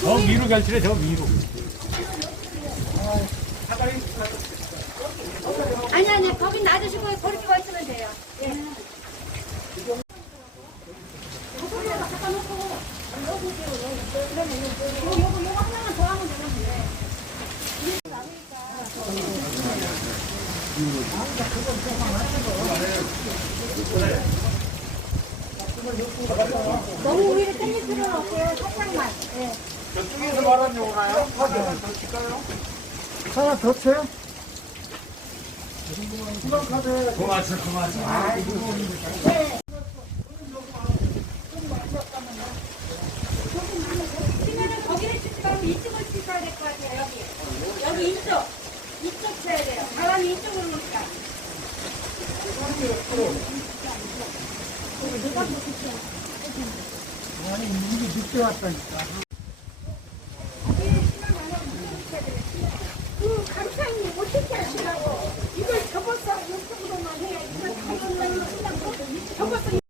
저 위로 결실해, 저 위로. 아니 아니 거기 놔두시고 거리 끼고 있으면 돼요. 예. 너무 위로 당길 필요는 없어요. 살짝만. 예. 저쪽에서 말하는 오나요? 카드 더 칠까요? 하나 더 쳐요? 그만쳐 그만쳐. 치면은 아니 이게 늦게 왔다니까. 그 감사님 어떻게 하시라고 이걸 접어서 이쪽으로만 해 이걸 접어서 접어서